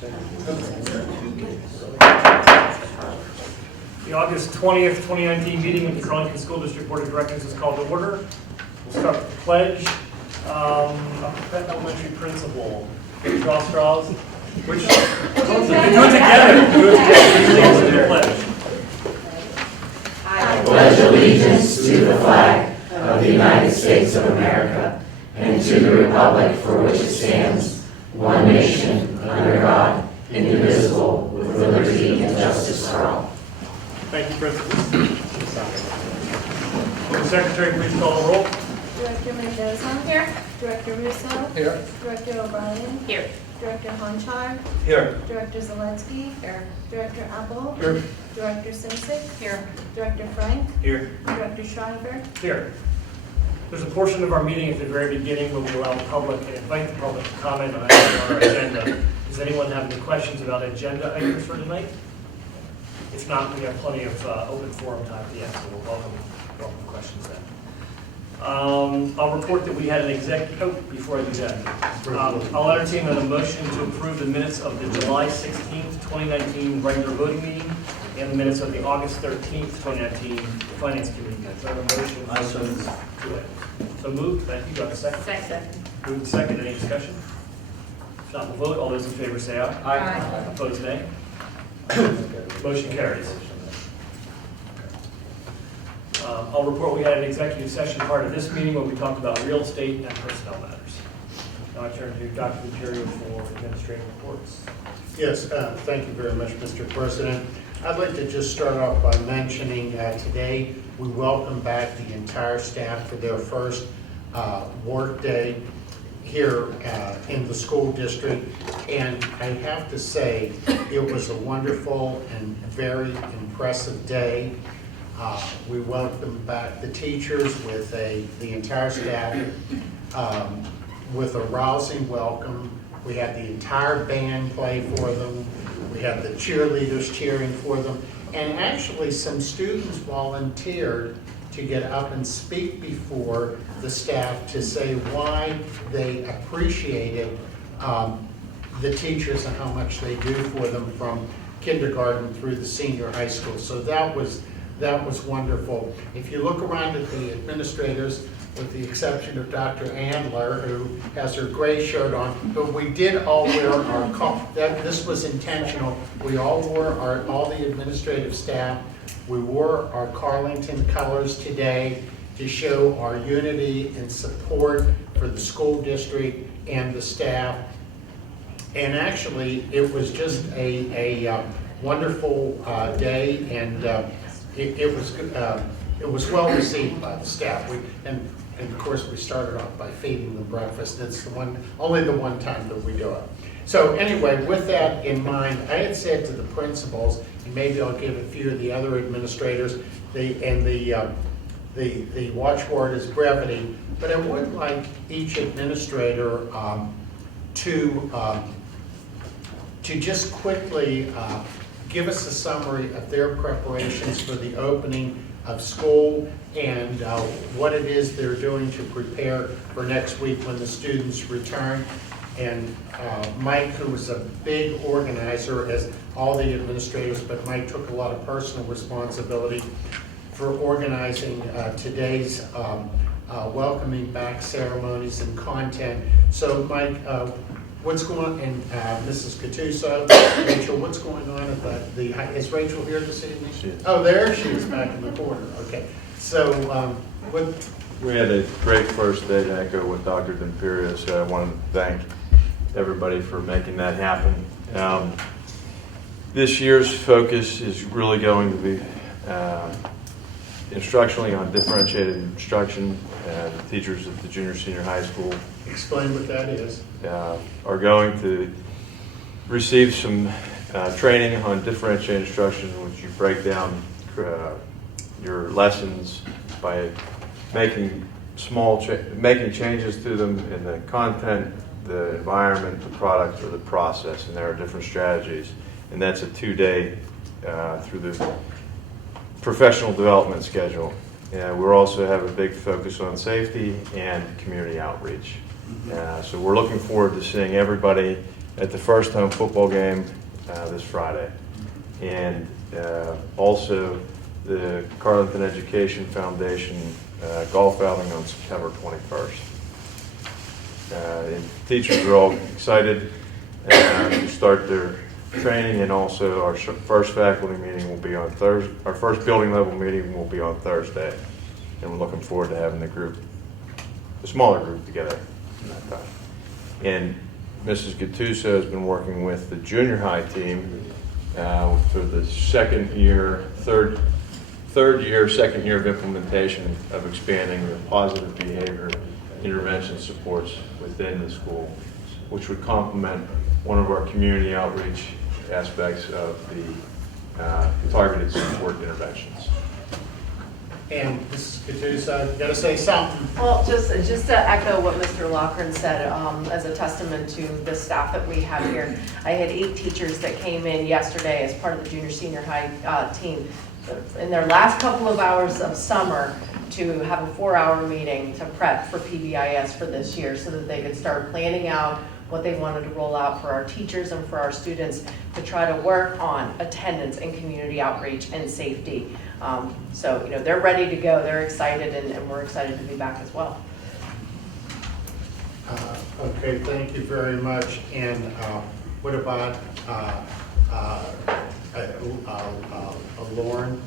The August 20th, 2019 meeting of the Carlynton School District Board of Directors is called to order. We'll start with the pledge. Elementary principal. Draw straws. Which? Do it together. Do it together. Pledge. I pledge allegiance to the flag of the United States of America and to the republic for which it stands, one nation, under God, indivisible, with liberty and justice for all. Thank you, principals. Will the secretary please call the roll? Director Mendoza. Here. Director Russo. Here. Director O'Brien. Here. Director Honchar. Here. Director Zelensky. Here. Director Apple. Here. Director Simsek. Here. Director Frank. Here. Director Schreiber. Here. There's a portion of our meeting at the very beginning where we allow the public and invite the public to comment on our agenda. Does anyone have any questions about agenda items for tonight? If not, we have plenty of open forum time at the end, so we'll welcome questions then. I'll report that we had an before I do that, I'll entertain a motion to approve the minutes of the July 16th, 2019 regular voting meeting and the minutes of the August 13th, 2019 Finance Committee minutes. I have a motion. I so moved. So moved. Thank you. Do I have a second? Second. Moved second. Any discussion? If not, we'll vote. All those in favor say aye. Aye. Opposed, nay. Motion carries. I'll report we had an executive session part of this meeting where we talked about real estate and personnel matters. Now I turn to Dr. Material for administrative reports. Yes, thank you very much, Mr. President. I'd like to just start off by mentioning today we welcome back the entire staff for their first work day here in the school district, and I have to say it was a wonderful and very impressive day. We welcomed back the teachers with the entire staff with a rousing welcome. We had the entire band play for them. We had the cheerleaders cheering for them. And actually some students volunteered to get up and speak before the staff to say why they appreciated the teachers and how much they do for them from kindergarten through the senior high school. So that was wonderful. If you look around at the administrators, with the exception of Dr. Andler, who has her gray shirt on, but we did all wear our, this was intentional, we all wore all the administrative staff, we wore our Carlynton colors today to show our unity and support for the school district and the staff. And actually, it was just a wonderful day, and it was well received by the staff. And of course, we started off by feeding them breakfast. It's only the one time that we do it. So anyway, with that in mind, I had said to the principals, and maybe I'll give a few of the other administrators, the watchword is brevity, but I would like each administrator to just quickly give us a summary of their preparations for the opening of school and what it is they're doing to prepare for next week when the students return. And Mike, who was a big organizer, as all the administrators, but Mike took a lot of personal responsibility for organizing today's welcoming back ceremonies and content. So Mike, what's going on, and Mrs. Cattuso, Rachel, what's going on at the is Rachel here this evening? She is. Oh, there she is back in the corner. Okay. So we had a great first day, to echo what Dr. D'Imperio said. I want to thank everybody for making that happen. This year's focus is really going to be instructionally on differentiated instruction. The teachers at the junior senior high school explain what that is. Are going to receive some training on differentiated instruction, which you break down your lessons by making making changes to them in the content, the environment, the product, or the process, and there are different strategies. And that's a 2-day through the professional development schedule. And we'll also have a big focus on safety and community outreach. So we're looking forward to seeing everybody at the first home football game this Friday. And also the Carlynton Education Foundation golf outing on September 21st. And teachers are all excited to start their training, and also our first faculty meeting will be on Thursday. Our first building level meeting will be on Thursday, and we're looking forward to having the smaller group together in that time. And Mrs. Gattuso has been working with the junior high team for the second year of implementation of expanding the positive behavior intervention supports within the school, which would complement one of our community outreach aspects of the targeted support interventions. And Mrs. Gattuso, you gotta say something. Well, just to echo what Mr. Loughran said, as a testament to the staff that we have here, I had 8 teachers that came in yesterday as part of the junior senior high team in their last couple of hours of summer to have a 4-hour meeting to prep for PBIS for this year so that they could start planning out what they wanted to roll out for our teachers and for our students to try to work on attendance and community outreach and safety. So, they're ready to go, they're excited, and we're excited to be back as well. Okay, thank you very much. And what about Lauren?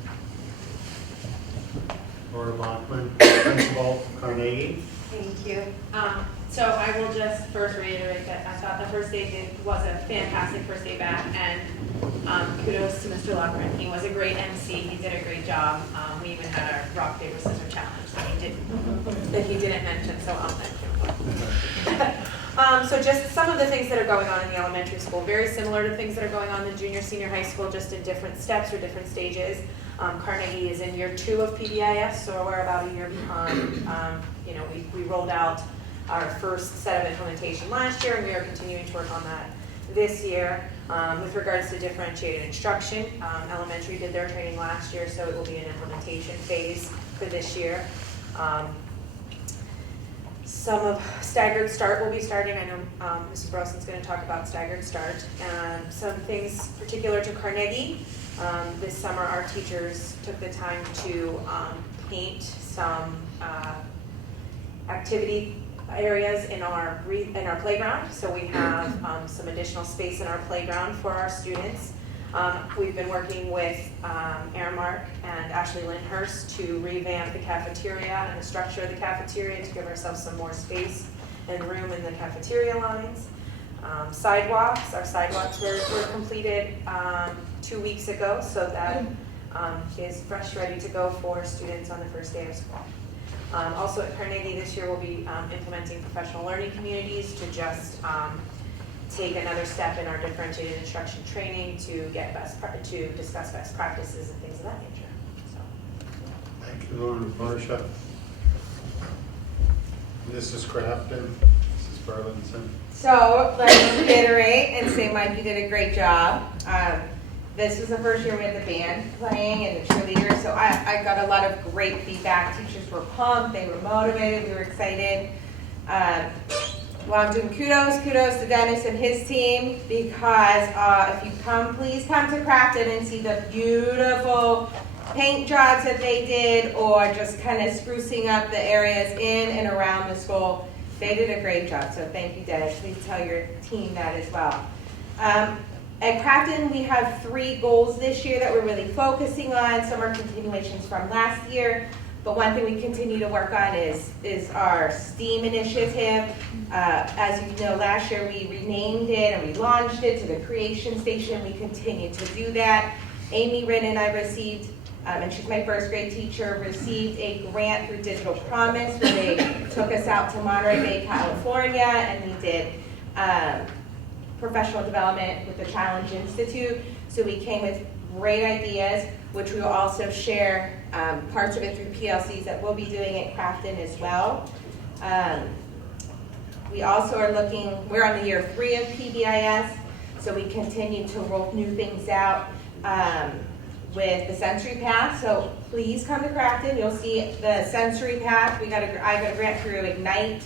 Laura Bachman, Principal, Carnegie. Thank you. So I will just first reiterate that I thought the first day was a fantastic first day back, and kudos to Mr. Loughran. He was a great MC. He did a great job. We even had our rock, paper, scissors challenge that he didn't mention, so I'll mention it. So just some of the things that are going on in the elementary school, very similar to things that are going on in junior, senior high school, just in different steps or different stages. Carnegie is in year 2 of PBIS, so we're about a year behind. We rolled out our first set of implementation last year, and we are continuing to work on that this year. With regards to differentiated instruction, elementary did their training last year, so it will be an implementation phase for this year. Some of staggered start will be starting. I know Mrs. Broson's going to talk about staggered start. Some things particular to Carnegie. This summer, our teachers took the time to paint some activity areas in our playground. So we have some additional space in our playground for our students. We've been working with Aramark and Ashley Lyndhurst to revamp the cafeteria and the structure of the cafeteria to give ourselves some more space and room in the cafeteria lines. Sidewalks, our sidewalks were completed 2 weeks ago, so that is fresh, ready to go for students on the first day of school. Also at Carnegie this year, we'll be implementing professional learning communities to just take another step in our differentiated instruction training to discuss best practices and things of that nature. So. Thank you, Lauren. Marcia. Mrs. Crafton, Mrs. Burlington. So let's reiterate and say, Mike, you did a great job. This was the first year we had the band playing and the cheerleaders, so I got a lot of great feedback. Teachers were pumped, they were motivated, we were excited. Well, I'm doing kudos to Dennis and his team, because if you please come to Crafton and see the beautiful paint jobs that they did, or just kind of sprucing up the areas in and around the school. They did a great job, so thank you, Dennis. Please tell your team that as well. At Crafton, we have 3 goals this year that we're really focusing on. Some are continuations from last year, but one thing we continue to work on is our STEAM initiative. As you know, last year we renamed it and we launched it to the Creation Station. We continue to do that. Amy Wren and I received, and she's my first grade teacher, received a grant through Digital Promise where they took us out to Monterey Bay, California, and we did professional development with the Challenge Institute. So we came with great ideas, which we will also share parts of it through PLCs that we'll be doing at Crafton as well. We also are we're on the year 3 of PBIS, so we continue to roll new things out with the sensory path. So please come to Crafton. You'll see the sensory path. I got a grant through Ignite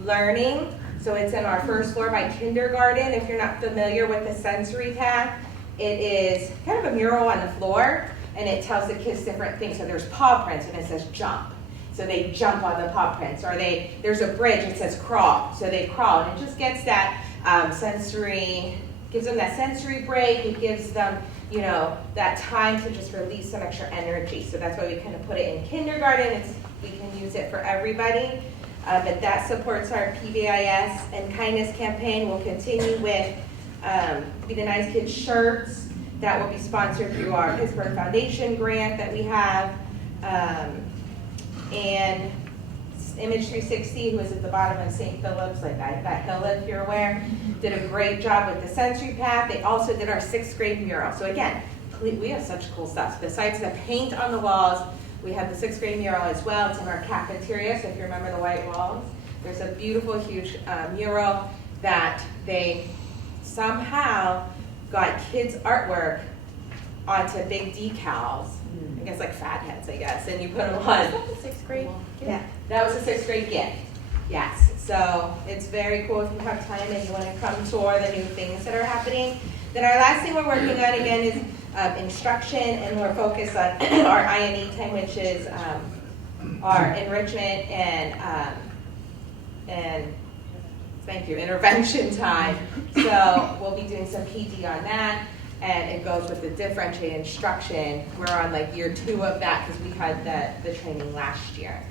Learning So it's in our first floor by kindergarten. If you're not familiar with the sensory path, it is kind of a mural on the floor, and it tells the kids different things. So there's paw prints, and it says jump. So they jump on the paw prints. Or there's a bridge, it says crawl. So they crawl, and it just gets that sensory, gives them that sensory break. It gives them, you know, that time to just release some extra energy. So that's why we kind of put it in kindergarten. We can use it for everybody. But that supports our PBIS and kindness campaign. We'll continue with Be the Nice Kids shirts. That will be sponsored through our Pittsburgh Foundation grant that we have. And Image 360, who is at the bottom of St. Philip's, like that hill, if you're aware, did a great job with the sensory path. They also did our 6th grade mural. So again, we have such cool stuff. Besides the paint on the walls, we have the 6th grade mural as well. It's in our cafeteria, so if you remember the white walls, there's a beautiful, huge mural that they somehow got kids' artwork onto big decals. I guess like fatheads, I guess, and you put them on. Is that the 6th grade? Yeah, that was a 6th grade gift. Yes, so it's very cool if you have time and you want to come tour the new things that are happening. Then our last thing we're working on again is instruction, and we're focused on our INE time, which is our enrichment and thank you, intervention time. So we'll be doing some PD on that, and it goes with the differentiated instruction. We're on like year 2 of that because we had the training last year.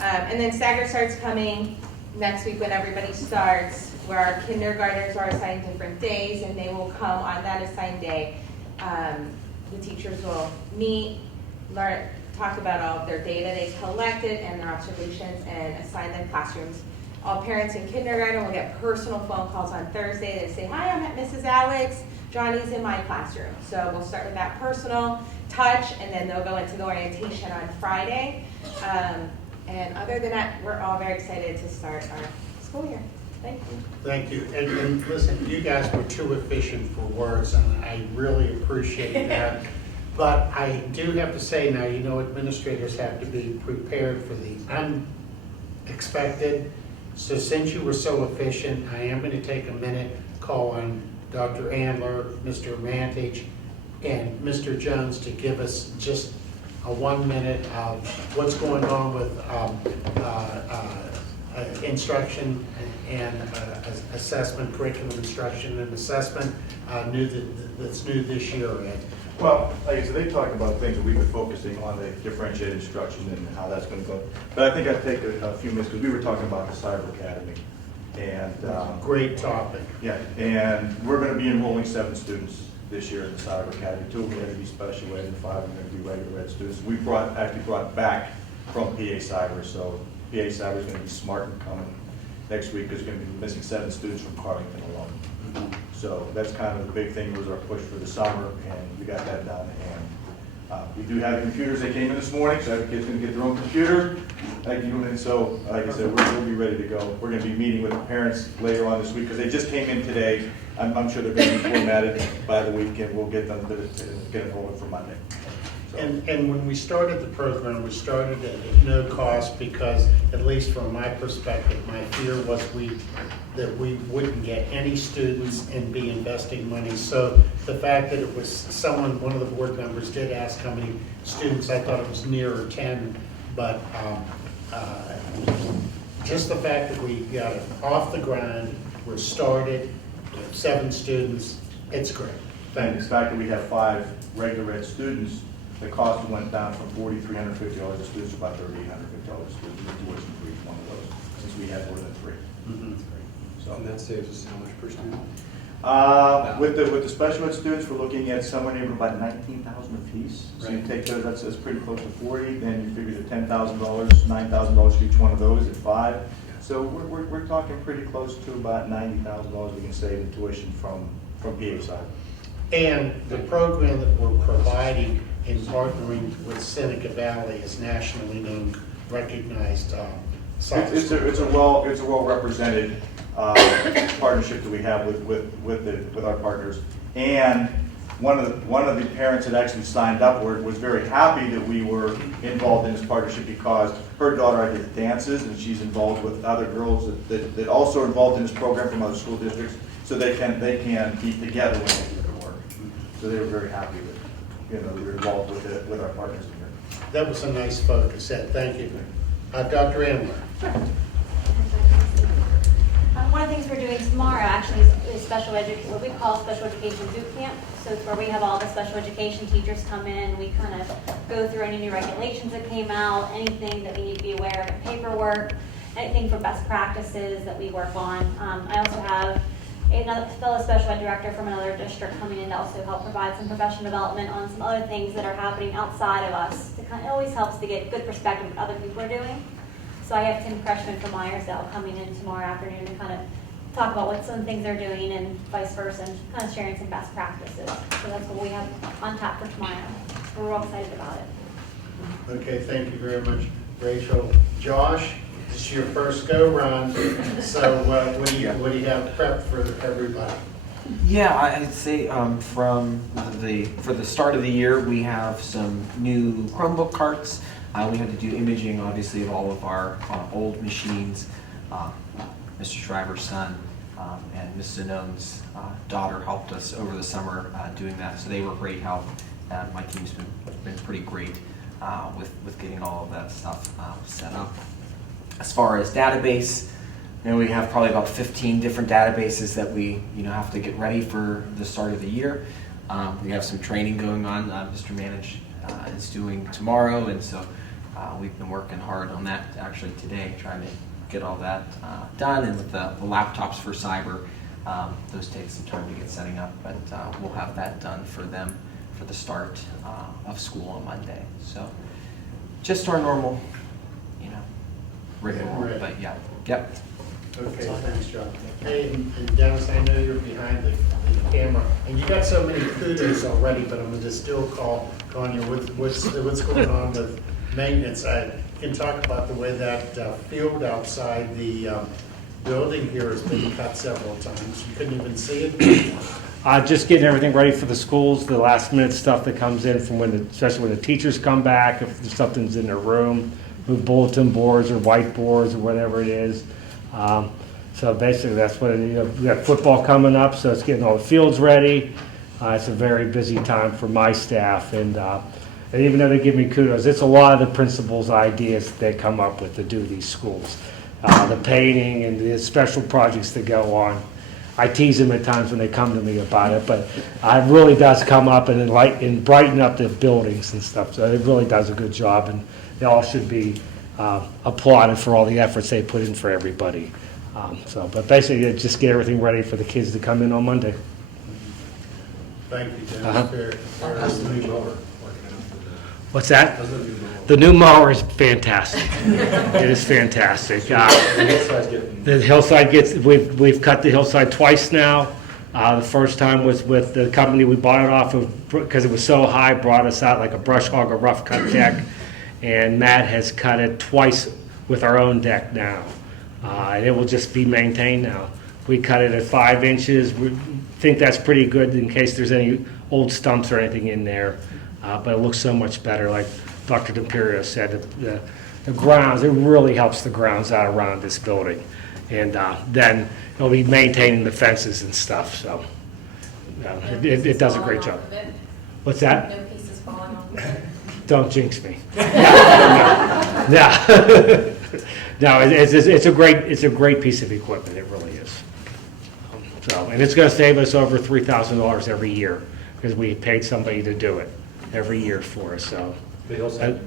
And then Stagger starts coming next week when everybody starts, where our kindergartners are assigned different days, and they will come on that assigned day. The teachers will meet, learn, talk about all of their data they collected and their observations, and assign them classrooms. All parents in kindergarten will get personal phone calls on Thursday. They say, hi, I'm at Mrs. Alex. Johnny's in my classroom. So we'll start with that personal touch, and then they'll go into the orientation on Friday. And other than that, we're all very excited to start our school year. Thank you. Thank you. And listen, you guys were too efficient for words, and I really appreciate that. But I do have to say now, you know, administrators have to be prepared for the unexpected. So since you were so efficient, I am going to take a minute, call on Dr. Andler, Mr. Mantich, and Mr. Jones to give us just a 1 minute of what's going on with instruction and assessment, curriculum instruction and assessment that's new this year, Ed. Well, like I said, they talked about things that we've been focusing on, the differentiated instruction and how that's going to go. But I think I'd take a few minutes because we were talking about the Cyber Academy. And Great topic. yeah, and we're going to be enrolling 7 students this year in the Cyber Academy. 2 are going to be special ed and 5 are going to be regular ed students. We actually brought back from PA Cyber, so PA Cyber is going to be smart and coming next week because we're going to be missing 7 students from Carlynton alone. So that's kind of the big thing, was our push for the summer, and we got that done. And we do have computers. They came in this morning, so every kid's going to get their own computer. And so, like I said, we'll be ready to go. We're going to be meeting with the parents later on this week because they just came in today. I'm sure they're going to be formatted by the week, and we'll get them to get enrolled for Monday. So. And when we started the program, we started at no cost because, at least from my perspective, my fear was that we wouldn't get any students and be investing money. So the fact that it was one of the board members did ask how many students, I thought it was nearer 10, but just the fact that we got it off the ground, we're started, we have 7 students, it's great. And the fact that we have 5 regular ed students, the cost went down from $4,350 a student to about $3,850 a student, with tuition for each one of those, since we had more than 3. Mhm. So, And that saves us how much per student? with the special ed students, we're looking at somewhere near about $19,000 apiece. So you Right. take that's pretty close to 40. Then you figure the $10,000, $9,000 for each one of those at 5. So we're talking pretty close to about $90,000 we can save in tuition from PA side. And the program that we're providing in partnering with Seneca Valley is nationally known, recognized. It's a well represented partnership that we have with our partners, and one of the parents that actually signed up was very happy that we were involved in this partnership because her daughter I did dances, and she's involved with other girls that also are involved in this program from other school districts, so they can be together when they do their work. So they were very happy that we were involved with our partners in here. That was a nice photo cassette, thank you. Dr. Ambler. One of the things we're doing tomorrow actually is what we call special education boot camp. So it's where we have all the special education teachers come in. We kind of go through any new regulations that came out, anything that we need to be aware of in paperwork, anything for best practices that we work on. I also have another fellow special ed director from another district coming in to also help provide some professional development on some other things that are happening outside of us. It always helps to get good perspective of what other people are doing. So I have Tim Freshman from Myersdale coming in tomorrow afternoon to kind of talk about what some things they're doing and vice versa, and kind of sharing some best practices. So that's what we have on tap for tomorrow. We're all excited about it. Okay, thank you very much, Rachel. Josh, this is your first go-round, so what do you have prepped for everybody? Yeah, I'd say for the start of the year, we have some new Chromebook carts. We had to do imaging, obviously, of all of our old machines. Mr. Shriver's son and Ms. Zanone's daughter helped us over the summer doing that, so they were great help. My team's been pretty great with getting all of that stuff set up. As far as database, we have probably about 15 different databases that we have to get ready for the start of the year. We have some training going on. Mr. Manage is doing tomorrow, and so we've been working hard on that actually today, trying to get all that done. And with the laptops for cyber, those take some time to get setting up, but we'll have that done for them for the start of school on Monday. So just our normal, rigmarole, Okay, but yeah, yep. Okay, thanks, John. Hey, and Dennis, I know you're behind the camera, and you got so many kudos already, but I'm going to still call on you. What's going on with maintenance? I can talk about the way that field outside the building here has been cut several times. You couldn't even see it. Just getting everything ready for the schools, the last minute stuff that comes in from especially when the teachers come back, if something's in their room, move bulletin boards or whiteboards or whatever it is. So basically that's what we got football coming up, so it's getting all the fields ready. It's a very busy time for my staff, and even though they give me kudos, it's a lot of the principals' ideas that they come up with to do these schools. The painting and the special projects that go on. I tease them at times when they come to me about it, but it really does come up and brighten up the buildings and stuff. So it really does a good job, and they all should be applauded for all the efforts they put in for everybody. But basically, just get everything ready for the kids to come in on Monday. Thank you, Dennis. How's the new mower working out? What's that? How's the new mower? The new mower is fantastic. It is fantastic. The hillside we've cut the hillside twice now. The first time was with the company we bought it off of because it was so high, brought us out like a brush hog, a rough cut deck. And Matt has cut it twice with our own deck now. And it will just be maintained now. We cut it at 5 inches. We think that's pretty good in case there's any old stumps or anything in there. But it looks so much better. Like Dr. D'Imperio said, the grounds, it really helps the grounds out around this building. And then it'll be maintaining the fences and stuff. So it does a great job. What's that? No pieces falling off. Don't jinx me. No, it's a great piece of equipment. It really is. And it's going to save us over $3,000 every year because we paid somebody to do it every year for us. So The hillside?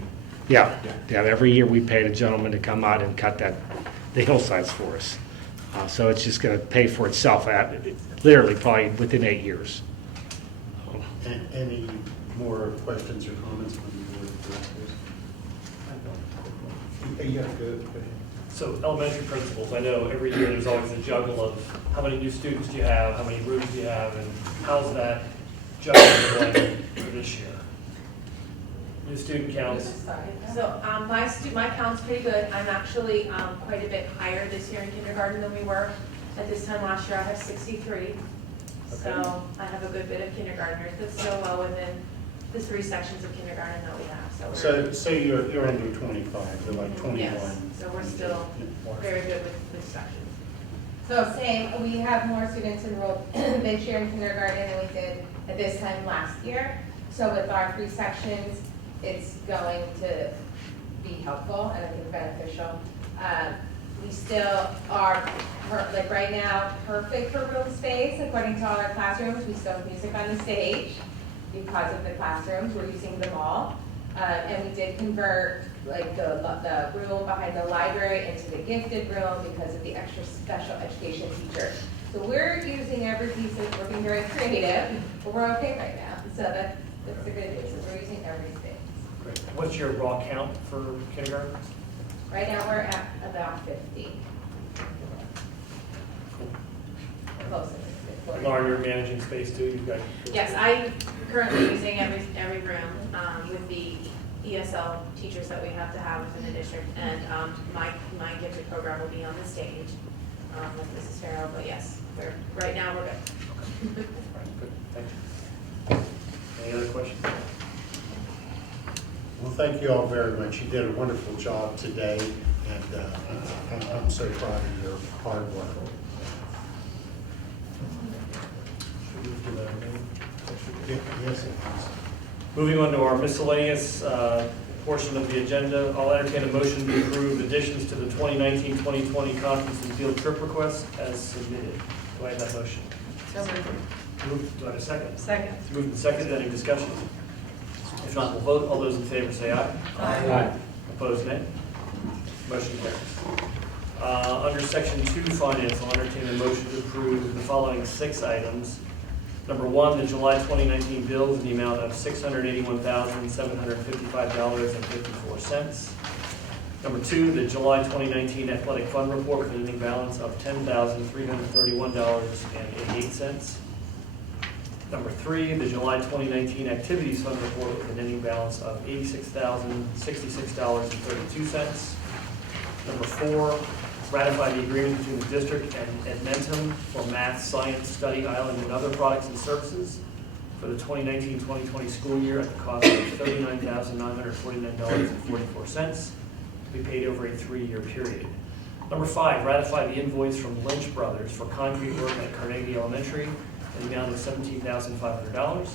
yeah. Every year we paid a gentleman to come out and cut the hillsides for us. So it's just going to pay for itself literally probably within 8 years. Any more questions or comments from the board of directors? Yeah, good. So elementary principals, I know every year there's always a juggle of how many new students do you have, how many rooms do you have, and how's that juggle going for this year? New student counts. So my count's pretty good. I'm actually quite a bit higher this year in kindergarten than we were at this time last year. I have 63. So I have a good bit of kindergartners that still well within the 3 sections of kindergarten that we have, so we're. So you're under 25, you're like 21. Yes, so we're still very good with sections. So same, we have more students enrolled this year in kindergarten than we did at this time last year. So with our 3 sections, it's going to be helpful and I think beneficial. We still are, like right now, perfect for room space according to all our classrooms. We still have music on the stage because of the classrooms. We're using them all. And we did convert like the room behind the library into the gifted room because of the extra special education teacher. So we're using every piece of, we're being very creative, but we're okay right now. So that's the good news, is we're using every space. Great. What's your raw count for kindergarten? Right now, we're at about 50. Close to 50. Lauren, you're managing space too, you've got. Yes, I'm currently using every room with the ESL teachers that we have to have within the district. And my gifted program will be on the stage with Mrs. Farrow, but yes, right now we're good. Good, thank you. Any other questions? Well, thank you all very much. You did a wonderful job today, and I'm so proud of your hard work. Should we move to the main section? Yes, it is. Moving on to our miscellaneous portion of the agenda, I'll entertain a motion to approve additions to the 2019-2020 conference and field trip request as submitted. Do I have that motion? So Moved. Do I have a second? Second. Moved and seconded. Any discussion? If not, we'll vote. All those in favor say aye. Aye. Opposed, nay. Motion carries. Under section 2, finance, I'll entertain a motion to approve the following 6 items. Number 1, the July 2019 bills in the amount of $681,755.54. Number 2, the July 2019 athletic fund report with an ending balance of $10,331.88. Number 3, the July 2019 activities fund report with an ending balance of $86,066.32. Number 4, ratify the agreement between the district and Edmentum for math, science, study island, and other products and services for the 2019-2020 school year at the cost of $39,949.44 to be paid over a 3-year period. Number 5, ratify the invoice from Lynch Brothers for concrete work at Carnegie Elementary in the amount of $17,500.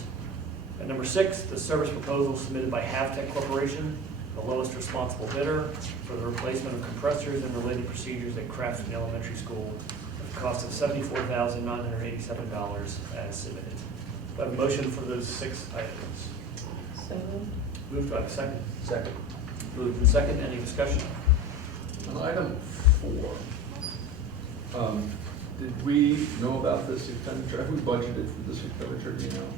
And number 6, the service proposal submitted by Havtech Corporation, the lowest responsible bidder, for the replacement of compressors and related procedures at Craftston Elementary School at the cost of $74,987 as submitted. Do I have a motion for those 6 items? So moved. Moved. Do I have a second? Second. Moved and second. Any discussion? On item 4, did we know about this expenditure? Have we budgeted for this expenditure, do you know?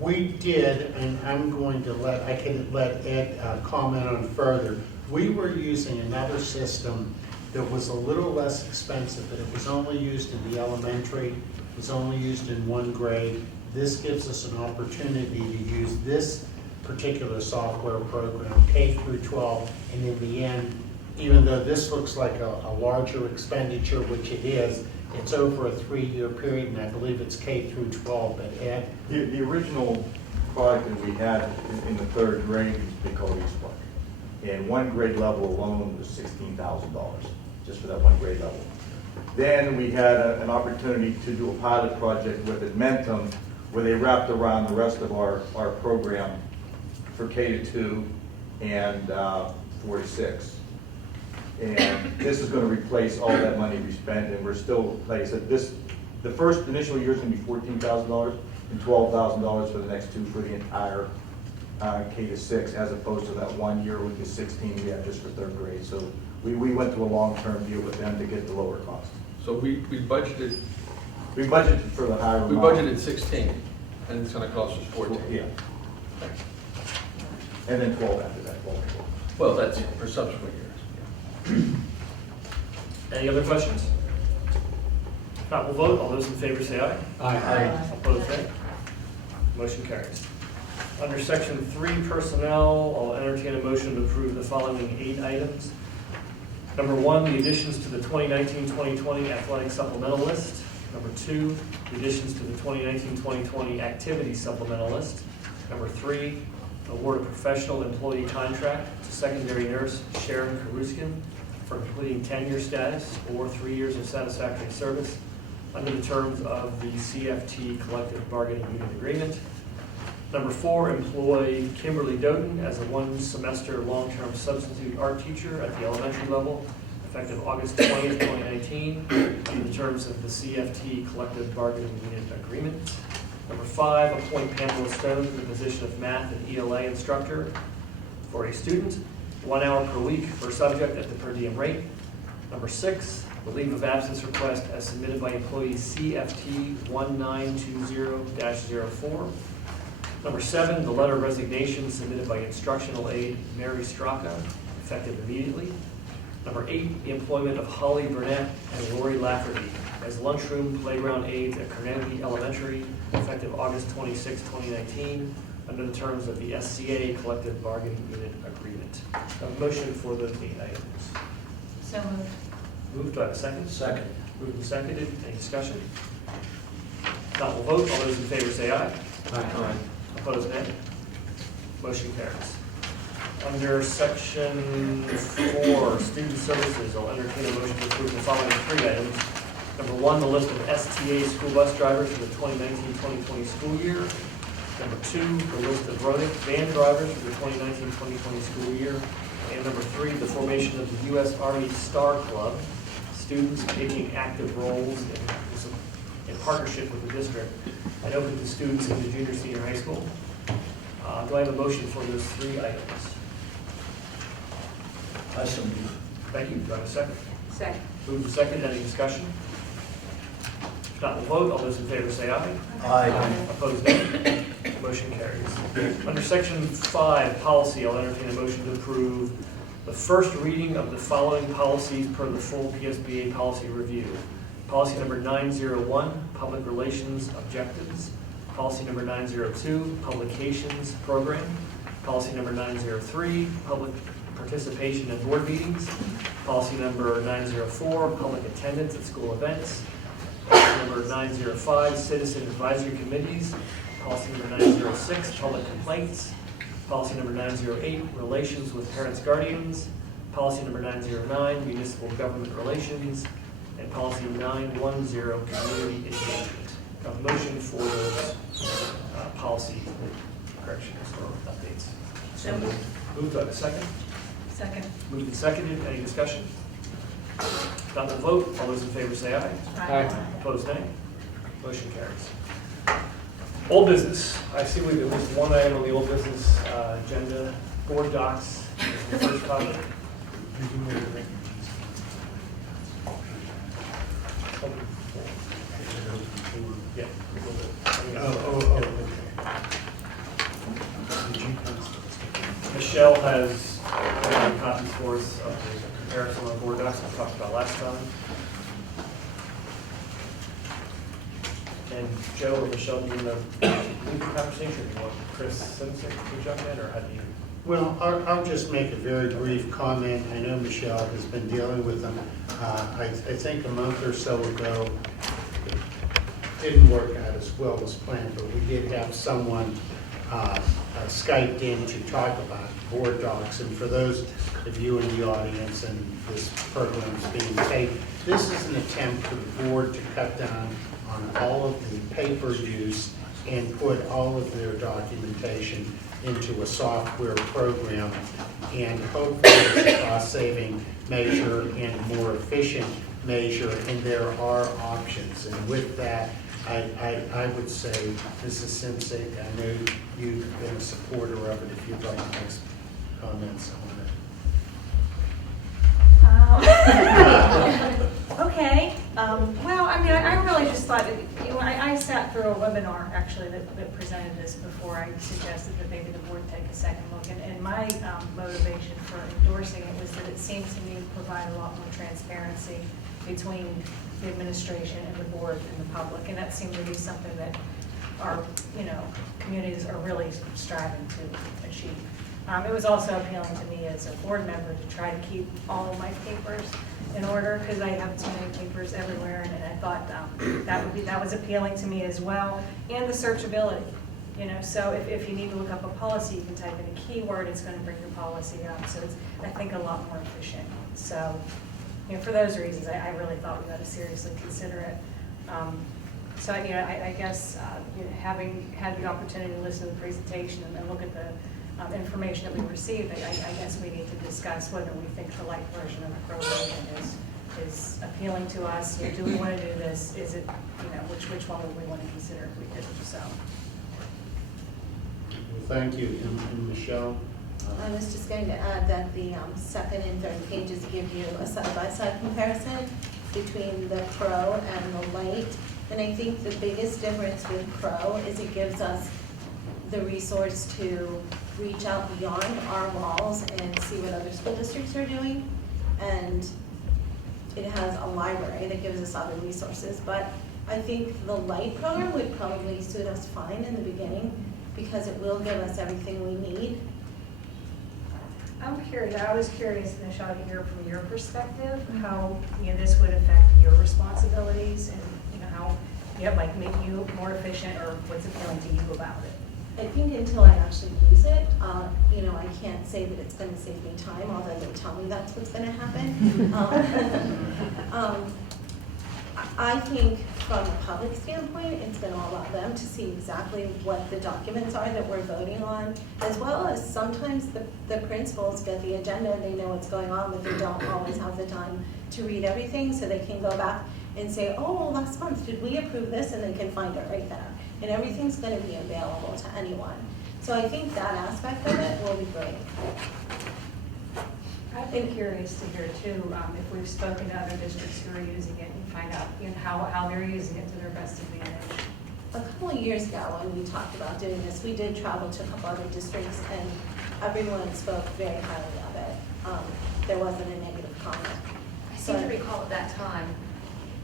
We did, and I'm going to I can let Ed comment on further. We were using another system that was a little less expensive, but it was only used in the elementary, it was only used in 1 grade. This gives us an opportunity to use this particular software program, K through 12, and in the end, even though this looks like a larger expenditure, which it is, it's over a 3-year period, and I believe it's K through 12, but Ed? The original product that we had in the 3rd grade was been called Eastbrook. And 1 grade level alone was $16,000, just for that 1 grade level. Then we had an opportunity to do a pilot project with Edmentum, where they wrapped around the rest of our program for K-2 and 4 to 6. And this is going to replace all that money we spent, and we're still, like I said, the first initial year is going to be $14,000 and $12,000 for the next 2 for the entire K-6, as opposed to that 1 year with the 16 we had just for 3rd grade. So we went to a long-term deal with them to get the lower cost. So we budgeted, We budgeted for the higher amount. we budgeted 16, and it's gonna cost us 14. Yeah. And then 12 after that, 12. Well, that's for subsequent years. Any other questions? If not, we'll vote. All those in favor say aye. Aye. Opposed, nay. Motion carries. Under section 3, personnel, I'll entertain a motion to approve the following 8 items. Number 1, the additions to the 2019-2020 athletic supplemental list. Number 2, additions to the 2019-2020 activity supplemental list. Number 3, award a professional employee contract to secondary nurse Sharon Karuskin for completing tenure status or 3 years of satisfactory service under the terms of the CFT collective bargaining unit agreement. Number 4, employ Kimberly Doden as a 1-semester long-term substitute art teacher at the elementary level, effective August 20th, 2019, under the terms of the CFT collective bargaining unit agreement. Number 5, appoint Pamela Stone to the position of math and ELA instructor for a student, 1 hour per week per subject at the per diem rate. Number 6, the leave of absence request as submitted by employee CFT 1920-04. Number 7, the letter of resignation submitted by instructional aide Mary Straka, effective immediately. Number 8, the employment of Holly Burnett and Lori Lafferty as lunchroom playground aides at Carnegie Elementary, effective August 26, 2019, under the terms of the SCA collective bargaining unit agreement. A motion for those 8 items. So moved. Moved, do I have a second? Second. Moved and seconded, any discussion? Not will vote, all those in favor say aye. Aye. Opposed, nay. Motion carries. Under section 4, student services, I'll entertain a motion to approve the following 3 items. Number 1, the list of STA school bus drivers for the 2019-2020 school year. Number 2, the list of running van drivers for the 2019-2020 school year. And number 3, the formation of the U.S. Army Star Club, students taking active roles in partnership with the district and open to students in the junior senior high school. Do I have a motion for those 3 items? I so move. Thank you. Do I have a second? Second. Moved and seconded. Any discussion? If not, we'll vote. All those in favor say aye. Aye. Opposed, nay. Motion carries. Under section 5, policy, I'll entertain a motion to approve the first reading of the following policies per the full PSBA policy review. Policy number 901, public relations objectives. Policy number 902, publications program. Policy number 903, public participation in board meetings. Policy number 904, public attendance at school events. Policy number 905, citizen advisory committees. Policy number 906, public complaints. Policy number 908, relations with parents, guardians. Policy number 909, municipal government relations. And policy 910, community engagement. A motion for those policy corrections or updates. So moved. Moved, do I have a second? Second. Moved and seconded, any discussion? Not to vote, all those in favor say aye. Aye. Opposed, nay. Motion carries. Old business, I see we have at least 1 item on the old business agenda, board docs. The first comment. Yeah. Michelle has copies for us of the comparison on board docs we talked about last time. And Joe or Michelle, do you want to lead the conversation? Do you want Chris Simpson to jump in, or how do you? Well, I'll just make a very brief comment. I know Michelle has been dealing with them. I think a month or so ago, it didn't work out as well as planned, but we did have someone Skyped in to talk about board docs. And for those of you in the audience, and this program is being taped, this is an attempt for the board to cut down on all of the paper use and put all of their documentation into a software program, and hopefully it's a cost-saving measure and more efficient measure, and there are options. And with that, I would say, Mrs. Simpson, I know you've been a supporter of it, if you'd like to make some comments on it. Okay, well, I mean, I really just thought, I sat through a webinar, actually, that presented this before I suggested that maybe the board take a second look. And my motivation for endorsing it was that it seems to me to provide a lot more transparency between the administration and the board and the public. And that seemed to be something that our, communities are really striving to achieve. It was also appealing to me as a board member to try to keep all of my papers in order, because I have too many papers everywhere, and I thought that was appealing to me as well, and the searchability. You know, so if you need to look up a policy, you can type in a keyword, it's going to bring your policy up. So it's, I think, a lot more efficient. So, you know, for those reasons, I really thought we ought to seriously consider it. So, you know, I guess, you know, having had the opportunity to listen to the presentation and then look at the information that we received, I guess we need to discuss whether we think the light version of the Pro version is appealing to us. You know, do we want to do this? Is it, you know, which one would we want to consider if we did so? Well, thank you. And Michelle? I was just going to add that the second and third pages give you a side-by-side comparison between the Pro and the Lite. And I think the biggest difference with Pro is it gives us the resource to reach out beyond our walls and see what other school districts are doing. And it has a library that gives us other resources. But I think the Lite program would probably suit us fine in the beginning because it will give us everything we need. I'm curious, I was curious, Michelle, to hear from your perspective, how, you know, this would affect your responsibilities and, you know, how, you know, like make you more efficient, or what's appealing to you about it? I think until I actually use it, you know, I can't say that it's going to save me time, although they tell me that's what's going to happen. I think from a public standpoint, it's going to allow them to see exactly what the documents are that we're voting on, as well as sometimes the principals get the agenda and they know what's going on, but they don't always have the time to read everything, so they can go back and say, oh, last month, did we approve this? And they can find it right there. And everything's going to be available to anyone. So I think that aspect of it will be great. I'd be curious to hear too, if we've spoken to other districts who are using it and find out, you know, how they're using it to their best advantage. A couple of years ago when we talked about doing this, we did travel to a couple other districts and everyone spoke very highly of it. There wasn't a negative comment. I seem to recall at that time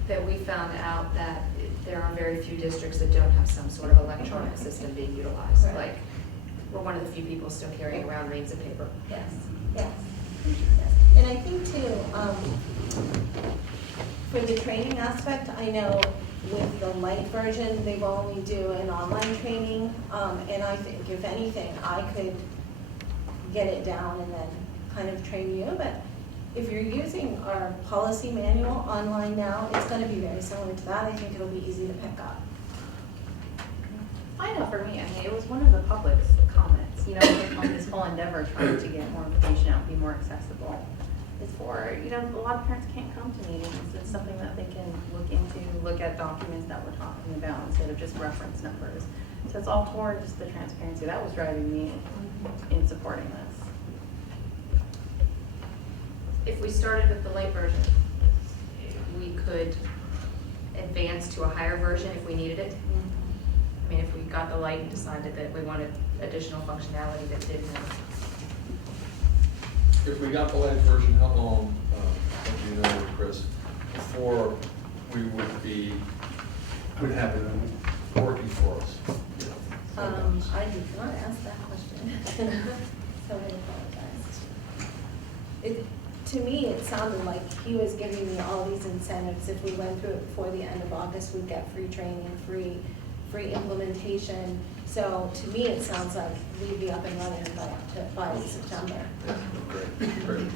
that we found out that there are very few districts that don't have some sort of electronic system being utilized. Right. Like, we're one of the few people still carrying around reams of paper. Yes, yes. Yes. And I think too, for the training aspect, I know with the light version, they've only do an online training. And I think if anything, I could get it down and then kind of train you. But if you're using our policy manual online now, it's going to be very similar to that. I think it'll be easy to pick up. I know for me, I mean, it was one of the public's comments, you know, on this whole endeavor trying to get more information out, be more accessible. It's for, you know, a lot of parents can't come to meetings. It's something that they can look into, look at documents that we're talking about instead of just reference numbers. So it's all for just the transparency. That was driving me in supporting this. If we started with the light version, we could advance to a higher version if we needed it. I mean, if we got the light and decided that we wanted additional functionality that didn't have. If we got the light version, how long, do you know, Chris, before we would have it working for us? I did not ask that question, so I apologize. To me, it sounded like he was giving me all these incentives. If we went through it before the end of August, we'd get free training, free implementation. So to me, it sounds like we'd be up and running by September. Yeah, great.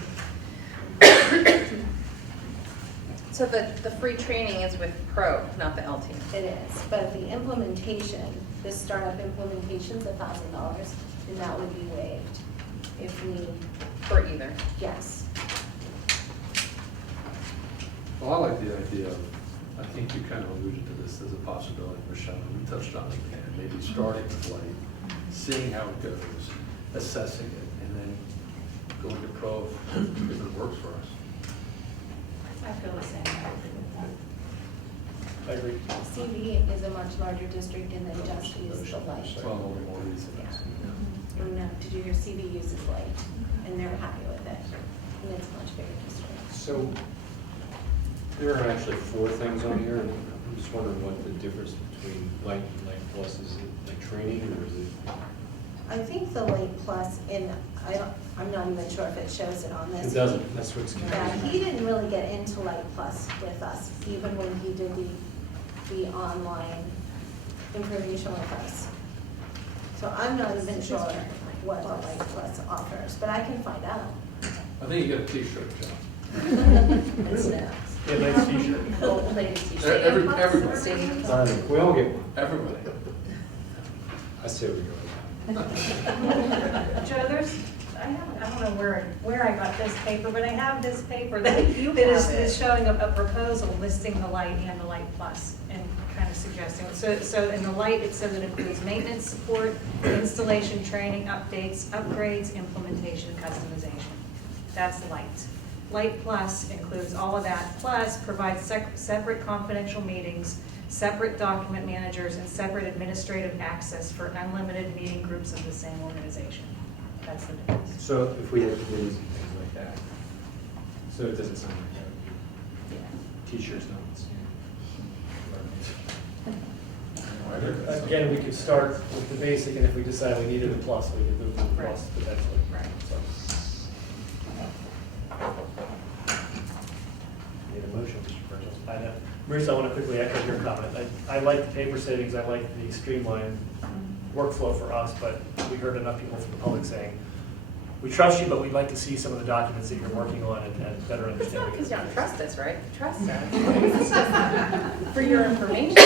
So the free training is with Pro, not the LT. It is, but the implementation, the startup implementation's $1,000, and that would be waived if we, For either. yes. Well, I like the idea of, I think you kind of alluded to this as a possibility, Michelle, and we touched on it again, maybe starting with light, seeing how it goes, assessing it, and then going to Pro if it works for us. I feel the same. I agree with that. I agree. CV is a much larger district and they just use the light. Well, only more reasons. Yeah. No, did you hear CV uses light and they're happy with it, and it's a much bigger district. So there are actually 4 things on here, and I'm just wondering what the difference between light and light plus is. It like training, or is it? I think the late plus I'm not even sure if it shows it on this. It doesn't, that's what's Yeah, confusing. he didn't really get into Light Plus with us, even when he did the online information with us. So I'm not even sure what the Light Plus offers, but I can find out. I think you get a t-shirt, John. And snacks. Yeah, nice t-shirt. Old lady t-shirt. Everybody. We all get one. Everybody. I say we go. Joe, I don't know where I got this paper, but I have this paper that You that have is it. showing a proposal listing the light and the light plus and kind of suggesting it. So in the light, it says it includes maintenance support, installation, training, updates, upgrades, implementation, customization. That's light. Light plus includes all of that, plus provides separate confidential meetings, separate document managers, and separate administrative access for unlimited meeting groups of the same organization. That's the difference. So if we have committees and things like that, so it doesn't sound like that. Yeah. T-shirts, no. Again, we could start with the basic, and if we decide we needed a plus, we could move to the plus potentially. Right. So. Need a motion, Mr. President. I know. Marissa, I want to quickly echo your comment. I like the paper savings, I like the streamlined workflow for us, but we heard enough people from the public saying, we trust you, but we'd like to see some of the documents that you're working on and better It's understand. not because you don't trust us, right? You trust us. This is just for your information.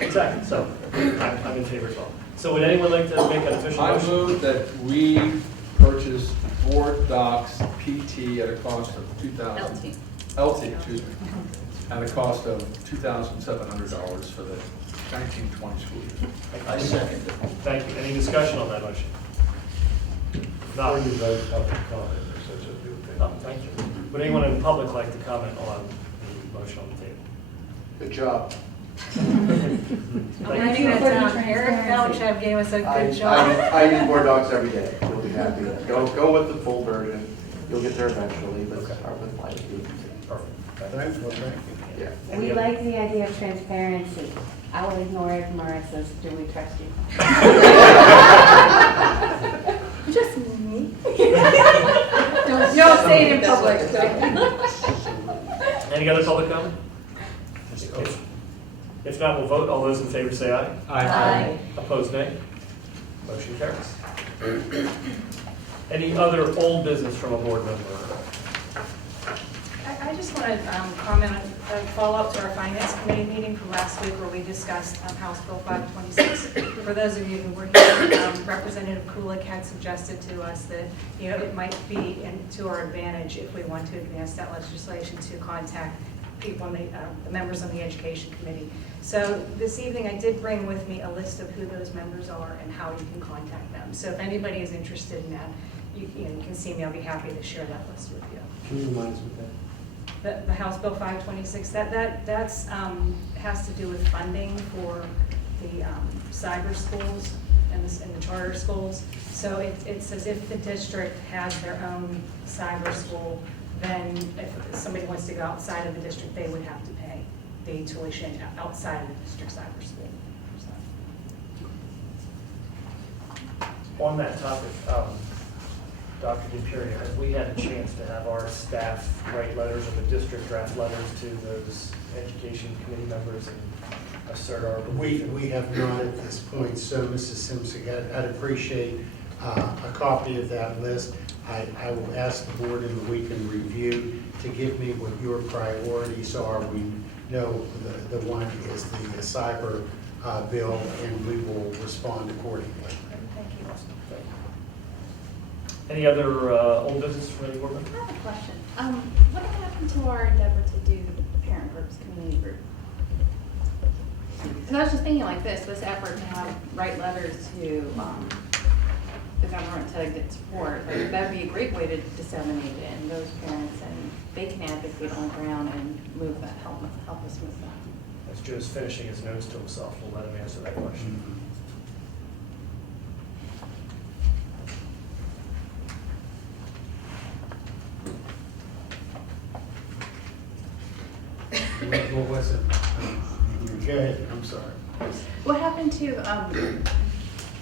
Exactly, so I'm in favor as well. So would anyone like to make an official I motion? move that we purchase board docs PT at a cost of $2,000. LT, excuse me, at a cost of $2,700 for the 1920 school year. I second it. Thank you. Any discussion on that motion? No. Before you vote, public comment or such a new thing. Oh, thank you. Would anyone in public like to comment on the motion on the table? Good job. I'm writing that down. Eric Belchev gave us a good job. I use Word docs every day. You'll be happy. Go with the full version. You'll get there eventually, but start with light. Perfect. Thanks, well, thank you. Yeah. We like the idea of transparency. I will ignore if Mara says, do we trust you? Just me. Don't say it in public. Any other public comment? If not, we'll vote. All those in favor say aye. Aye. Opposed, nay. Motion carries. Any other old business from a board member? I just want to comment on a follow-up to our Finance Committee meeting from last week where we discussed House Bill 526. For those of you who were here, Representative Kulik had suggested to us that, you know, it might be to our advantage if we want to advance that legislation to contact people, the members on the Education Committee. So this evening, I did bring with me a list of who those members are and how you can contact them. So if anybody is interested in that, you can see me. I'll be happy to share that list with you. Can you remind us what that? The House Bill 526, that's has to do with funding for the cyber schools and the charter schools. So it says if the district has their own cyber school, then if somebody wants to go outside of the district, they would have to pay the tuition outside of the district cyber school. So. On that topic, Dr. DePuria, have we had a chance to have our staff write letters or the district draft letters to those education committee members and assert our belief? We have not at this point, so Mrs. Simpson, I'd appreciate a copy of that list. I will ask the board in the week in review to give me what your priorities are. We know the one is the cyber bill, and we will respond accordingly. Thank you. Any other old business from any board member? I have a question. What happened to our endeavor to do parent groups, community group? Because I was just thinking like this effort to write letters to the government to get support, like, that'd be a great way to disseminate it, and those parents, and they can advocate on the ground and move that, help us move that. As Joe's finishing his notes to himself, we'll let him answer that question. What was it? Go ahead, I'm sorry. What happened to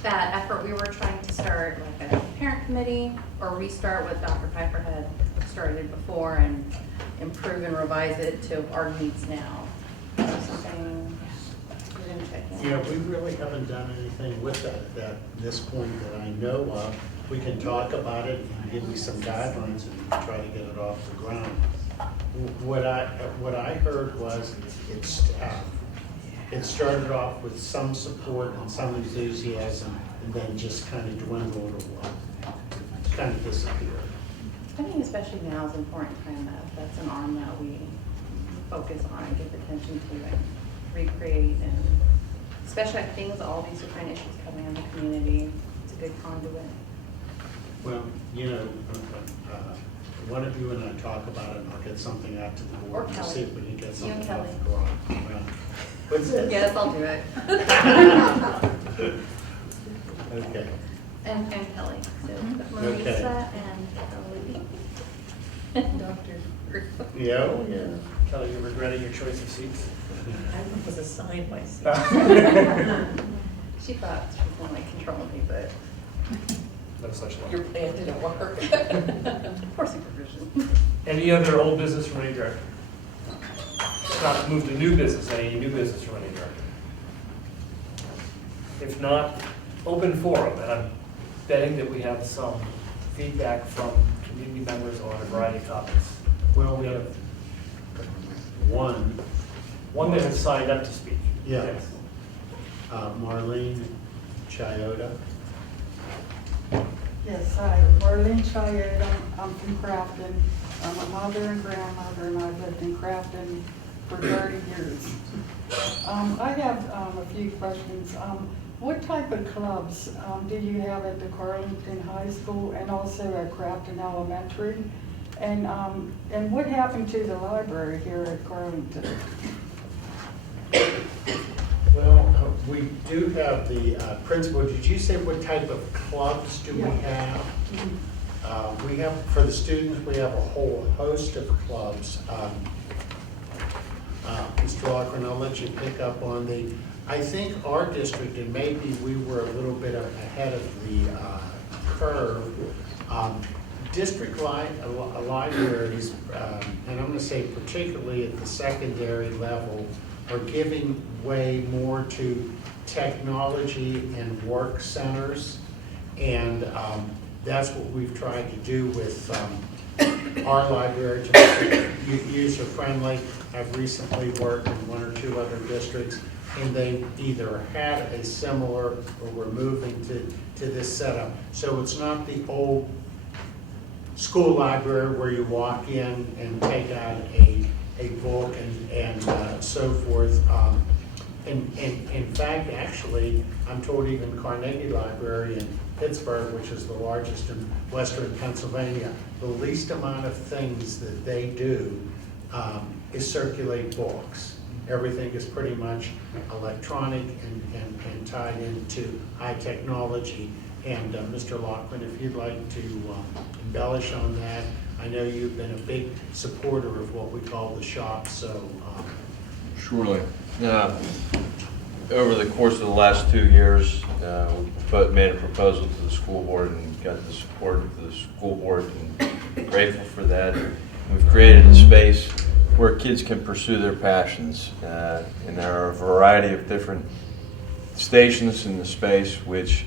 that effort, we were trying to start like a parent committee or restart what Dr. Piper had started before and improve and revise it to our needs now. Something we're gonna check in. Yeah, we really haven't done anything with that at this point that I know of. We can talk about it and give me some guidelines and try to get it off the ground. What I heard was it started off with some support and some enthusiasm and then just kind of dwindled or kind of disappeared. I think especially now is an important time that that's an arm that we focus on and give attention to and recreate, and especially I think all these different issues coming in the community, it's a good conduit. Well, you know, one of you and I talk about it, and I'll get something out to the board Or and Kelly. see if we can get You and something Kelly. off the ground. What's that? Yes, I'll do it. Okay. And Kelly, so Okay. Marisa and Kelly. And Dr. Yeah, yeah. Kelly, you regretting your choice of seats? I was assigned my seat. She thought she was gonna like control me, but No such luck. your plan didn't work. Poor supervision. Any other old business from any director? If not, move to new business, any new business from any director? If not, open forum, and I'm betting that we have some feedback from community members on a variety of topics. Well, we have one. One that has signed up to speak. Yeah. Yes. Marlene Chiota. Yes, hi, Marlene Chayed, I'm from Crafton. I'm a mother and grandmother, and I've lived in Crafton for 30 years. I have a few questions. What type of clubs do you have at the Carlynton High School and also at Crafton Elementary? And what happened to the library here at Carlynton? Well, we do have the principal. Did you say what type of clubs do we have? We have, for the students, we have a whole host of clubs. Mr. Lockren, I'll let you pick up on I think our district, and maybe we were a little bit ahead of the curve, district libraries, and I'm going to say particularly at the secondary level, are giving way more to technology and work centers. And that's what we've tried to do with our library, to make it user-friendly. I've recently worked in one or two other districts, and they either had a similar or were moving to this setup. So it's not the old school library where you walk in and take out a book and so forth. In fact, actually, I'm told even Carnegie Library in Pittsburgh, which is the largest in Western Pennsylvania, the least amount of things that they do is circulate books. Everything is pretty much electronic and tied into high technology. And Mr. Lockman, if you'd like to embellish on that, I know you've been a big supporter of what we call the shop, so. Surely. Over the course of the last 2 years, we made a proposal to the school board and got the support of the school board, and grateful for that. We've created a space where kids can pursue their passions, and there are a variety of different stations in the space which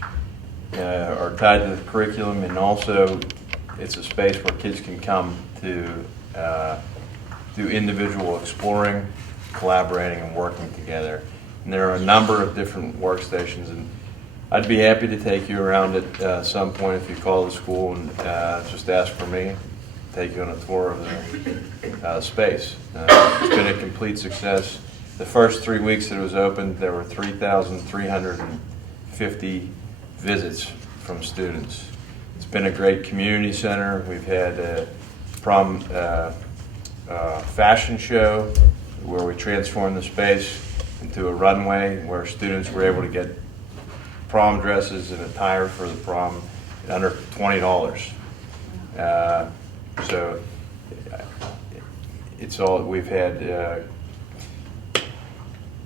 are tied to the curriculum, and also it's a space where kids can come to do individual exploring, collaborating, and working together. And there are a number of different workstations, and I'd be happy to take you around at some point if you call the school and just ask for me, take you on a tour of the space. It's been a complete success. The first 3 weeks that it was open, there were 3,350 visits from students. It's been a great community center. We've had a prom fashion show where we transformed the space into a runway where students were able to get prom dresses and attire for the prom at under $20. So it's all, we've had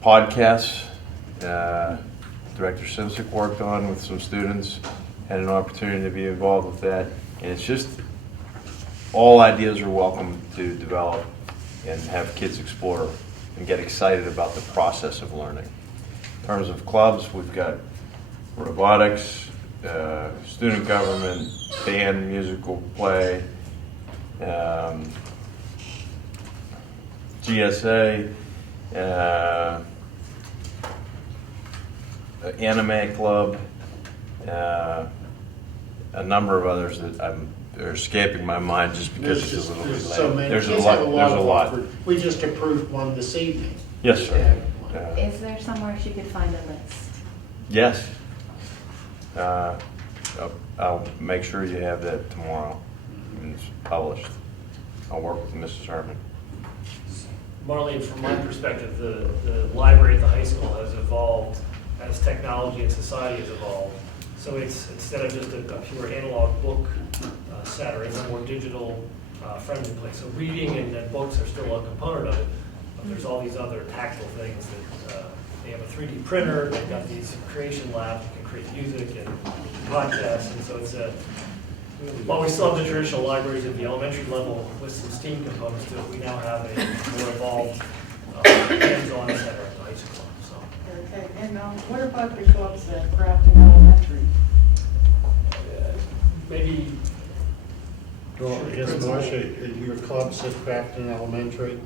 podcasts Director Simsick worked on with some students. Had an opportunity to be involved with that. And it's just, all ideas are welcome to develop and have kids explore and get excited about the process of learning. In terms of clubs, we've got robotics, student government, band, musical play, GSA, anime club, a number of others that they're escaping my mind just because it's a little bit There's late. so many. There's a Kids lot. have There's a lot. offered. We just approved one this evening. Yes, sir. Is there somewhere she could find a list? Yes. I'll make sure you have that tomorrow when it's published. I'll work with Mrs. Herman. Marlene, from my perspective, the library at the high school has evolved as technology and society has evolved. So it's, instead of just a pure analog book center, it's a more digital friendly place. So reading and books are still a component of it, but there's all these other tactile things that they have a 3D printer, they've got these creation labs, you can create music and podcasts, and so it's a, while we still have the traditional libraries at the elementary level with some STEAM components to it, we now have a more evolved hands-on center at the high school. So Okay, and what about the clubs at Grafton Elementary? maybe. Well, I guess, Marcia, your clubs at Grafton Elementary?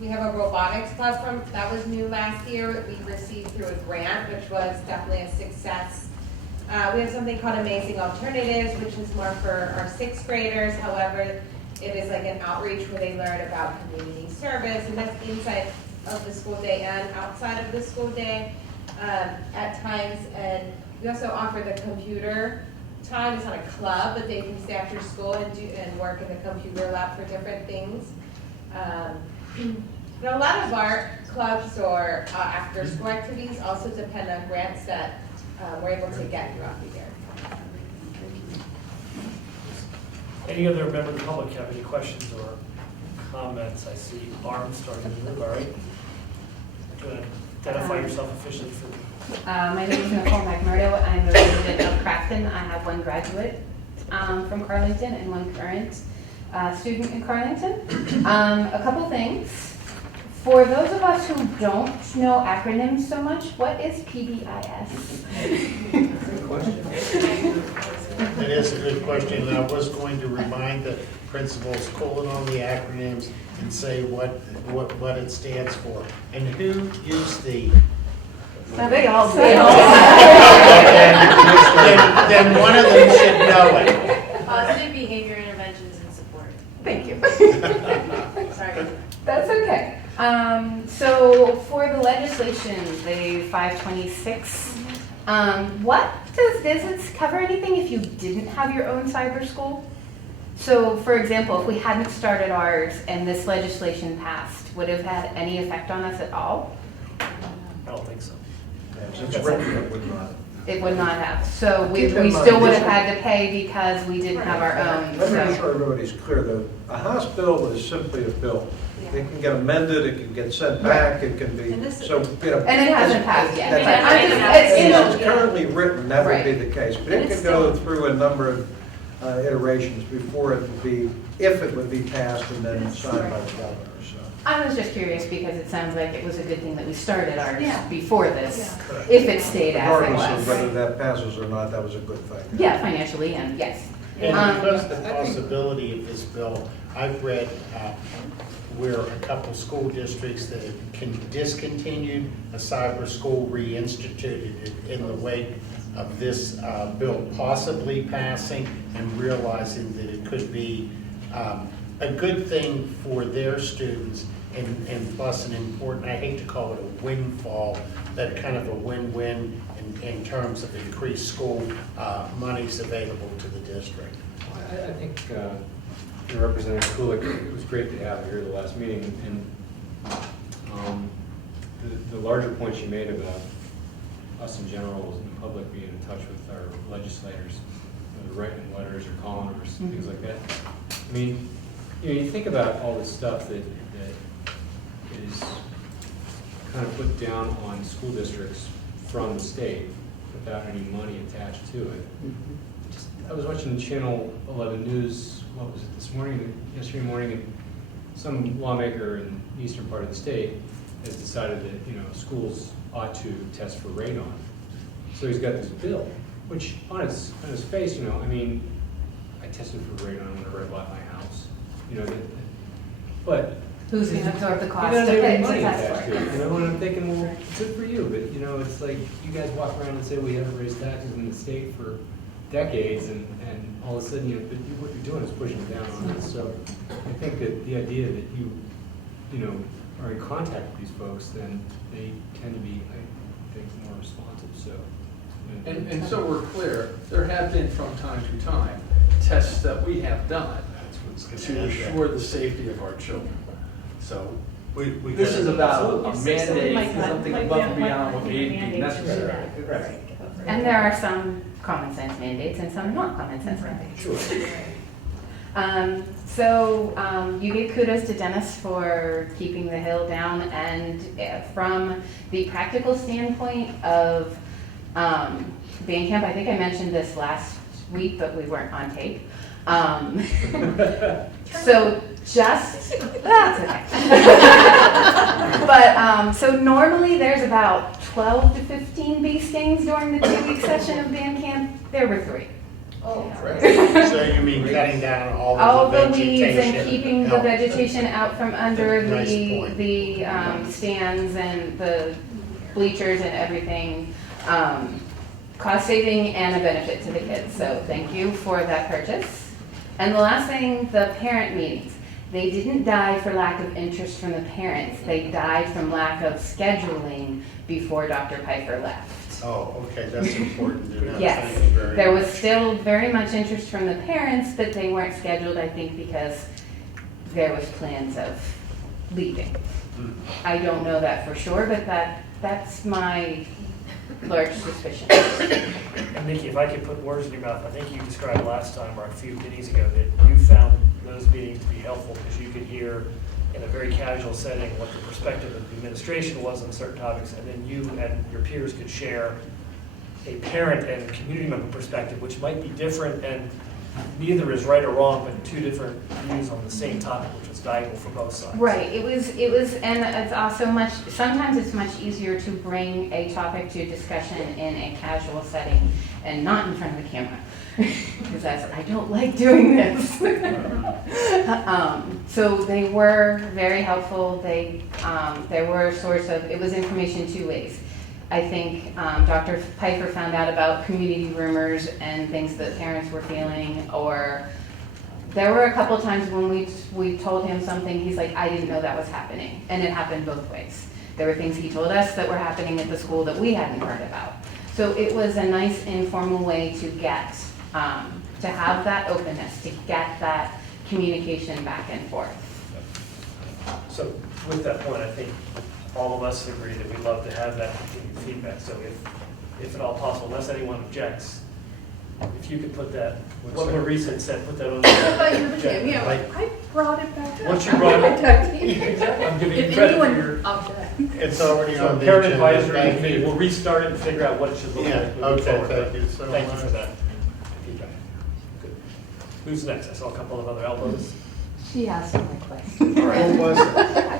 We have a robotics club that was new last year. We received through a grant, which was definitely a success. We have something called Amazing Alternatives, which is more for our 6th graders. However, it is like an outreach where they learn about community service, and that's inside of the school day and outside of the school day at times. And we also offer the computer time. It's not a club, but they can stay after school and work in the computer lab for different things. A lot of our clubs or after-school activities also depend on grants that we're able to get throughout the year. Any other member of the public have any questions or comments? I see arms starting to move, all right? Do you want to identify yourself officially for the... My name is Nicole McMurdo. I'm a resident of Crafton. I have one graduate from Carlynton and one current student in Carlynton. A couple things. For those of us who don't know acronyms so much, what is PBIS? Good question. That is a good question, and I was going to remind the principals, call it on the acronyms and say what it stands for. And who gives the... They all do. Then one of them should know it. Positive behavior interventions and support. Thank you. Sorry. That's okay. So for the legislation, the 526, what does it cover anything if you didn't have your own cyber school? So for example, if we hadn't started ours and this legislation passed, would it have had any effect on us at all? I don't think so. It's written, it would not. It would not have. So we Keep in mind, still would have this- had to pay because we didn't have our own. Let me make So. sure everybody's clear, though. A House bill is simply a bill. It can get amended, it can get sent back, it can be, so, you know. And it hasn't passed yet. That's- I'm As it's currently written, that would be Right. the case, but And it it's could go still- through a number of iterations before it would be, if it would be passed and then signed by the governor, so. I was just curious because it sounds like it was a good thing that we started ours Yeah. before this, Correct. if it stayed as it Regardless of was. whether that passes or not, that was a good thing. Yeah, financially, and yes. And because of the possibility of this bill, I've read where a couple school districts that have discontinued a cyber school reinstituted it in the wake of this bill possibly passing and realizing that it could be a good thing for their students and plus an important, I hate to call it a windfall, but kind of a win-win in terms of increased school monies available to the district. I think Representative Kulik, it was great to have her here the last meeting, and the larger point she made about us in general and the public being in touch with our legislators, whether writing letters or calling or things like that. I mean, you know, you think about all the stuff that is kind of put down on school districts from the state without any money attached to it. I was watching Channel 11 News, what was it, yesterday morning, and some lawmaker in the eastern part of the state has decided that, schools ought to test for radon. So he's got this bill, which on its face, I tested for radon whenever I bought my house, but. Who's going to absorb the He cost doesn't of have it any to money test attached for to it? it, and I'm thinking, well, good for you, but, it's like, you guys walk around and say we haven't raised taxes in the state for decades, and all of a sudden, what you're doing is pushing down on us. So I think that the idea that you are in contact with these folks, then they tend to be, I think, more responsive, so. And so we're clear, there have been from time to time tests that we have done to ensure the safety of our children. So this is about a mandate, something above and beyond what may be necessary. Right. And there are some common sense mandates and some not common sense mandates. Sure. So you gave kudos to Dennis for keeping the hill down, and from the practical standpoint of band camp, I think I mentioned this last week, but we weren't on tape. So that's okay. But so normally there's about 12 to 15 bee stings during the 2-week session of band camp. There were 3. Oh, great. So you mean cutting down all the the weeds vegetation? and keeping the help. vegetation out from under Nice the point. stands and the bleachers and everything. Cost saving and a benefit to the kids. So thank you for that purchase. And the last thing, the parent meetings. They didn't die for lack of interest from the parents. They died from lack of scheduling before Dr. Piper left. Oh, okay, that's important to know. Yes, Thank you very there much. was still very much interest from the parents, but they weren't scheduled, I think, because there was plans of leaving. I don't know that for sure, but that's my large suspicion. And Nikki, if I could put words in your mouth, I think you described last time or a few meetings ago that you found those meetings to be helpful because you could hear in a very casual setting what the perspective of the administration was on certain topics, and then you and your peers could share a parent and community member perspective, which might be different, and neither is right or wrong, but 2 different views on the same topic, which was valuable for both sides. Right, it was, and it's also sometimes it's much easier to bring a topic to discussion in a casual setting and not in front of the camera. Because I don't like doing this. So they were very helpful. There were a source of, it was information 2 ways. I think Dr. Piper found out about community rumors and things that parents were feeling, or there were a couple times when we told him something, he's like, I didn't know that was happening. And it happened both ways. There were things he told us that were happening at the school that we hadn't heard about. So it was a nice informal way to get, to have that openness, to get that communication back and forth. So with that point, I think all of us agree that we'd love to have that continued feedback. So if at all possible, unless anyone objects, if you could put that, what Maurice had said, put that on the agenda. I brought it back up. Once you brought it, I'm giving you If credit anyone for your. objects. It's already So on the parent agenda. advisory Thank committee, you. we'll restart it and figure out what it should look Yeah, like moving okay, forward. thank you so Thank you much. for that feedback. Good. Who's next? I saw a couple of other elbows. She asked my question. All right. What was it?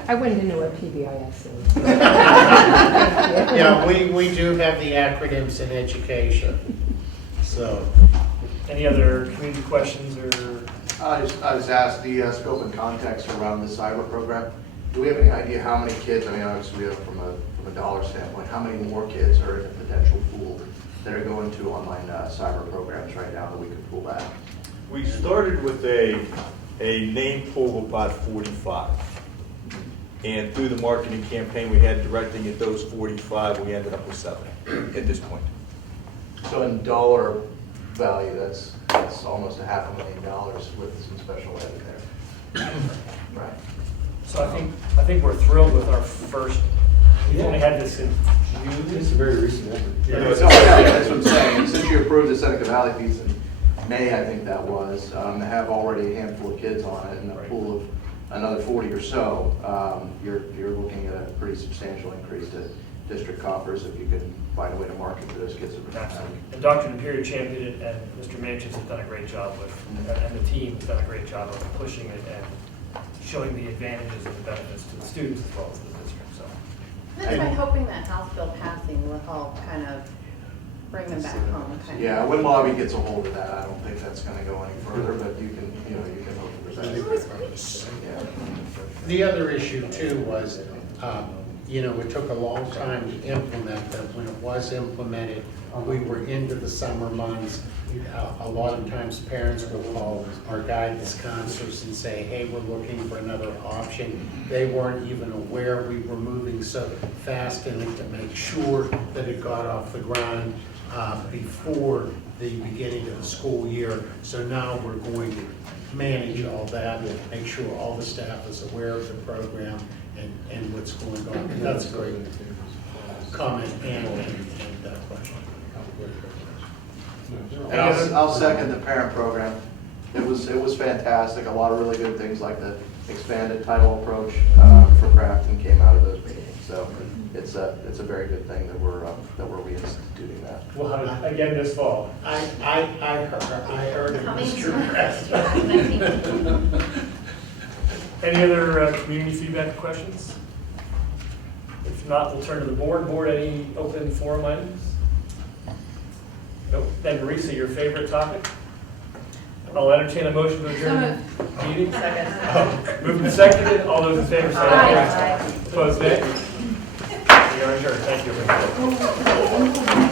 I wanted to know what PBIS is. Yeah, we do have the acronyms in education, so. Any other community questions or? I was asked the scope and context around the cyber program. Do we have any idea how many kids, I mean, obviously, we have from a dollar standpoint, how many more kids are in the potential pool that are going to online cyber programs right now that we could pull back? We started with a name pool of about 45. And through the marketing campaign we had directing at those 45, we ended up with 7 at this point. So in dollar value, that's almost $500,000 with some special ed there. Right. So I think we're thrilled with our first, we've only had this in June. It's a very recent effort. Yeah, that's what I'm saying. And since you approved the Seneca Valley piece in May, I think that was, they have already a handful of kids on it and a pool of another 40 or so, you're looking at a pretty substantial increase to district coffers if you can find a way to market to those kids. Absolutely. And Dr. Napier championed it, and Mr. Manches has done a great job with, and the team has done a great job of pushing it and showing the advantages and the benefits to the students as well as the district, so. That's by hoping that House bill passing will help kind of bring them back home. Kind Yeah, of. when lobby gets a hold of that, I don't think that's gonna go any further, but you can hope for that. Yeah. The other issue too was, it took a long time to implement, but when it was implemented, we were into the summer months. A lot of times parents will call our guidance counselors and say, hey, we're looking for another option. They weren't even aware we were moving so fast in it to make sure that it got off the ground before the beginning of the school year. So now we're going to manage all that, make sure all the staff is aware of the program and what's going on. That's a great comment and question. And I'll second the parent program. It was fantastic. A lot of really good things like the expanded title approach for Crafton came out of those meetings. So it's a very good thing that we're reinstituting that. We'll have it again this fall. I heard it, Coming Mr. Press. Any other community feedback questions? If not, we'll turn to the board. Board, any open forum items? Nope. Then Marisa, your favorite topic? I'll entertain a motion to adjourn the meeting. Second. Moved and seconded. All those in favor say aye. Aye. Opposed, nay. We are adjourned. Thank you, everybody.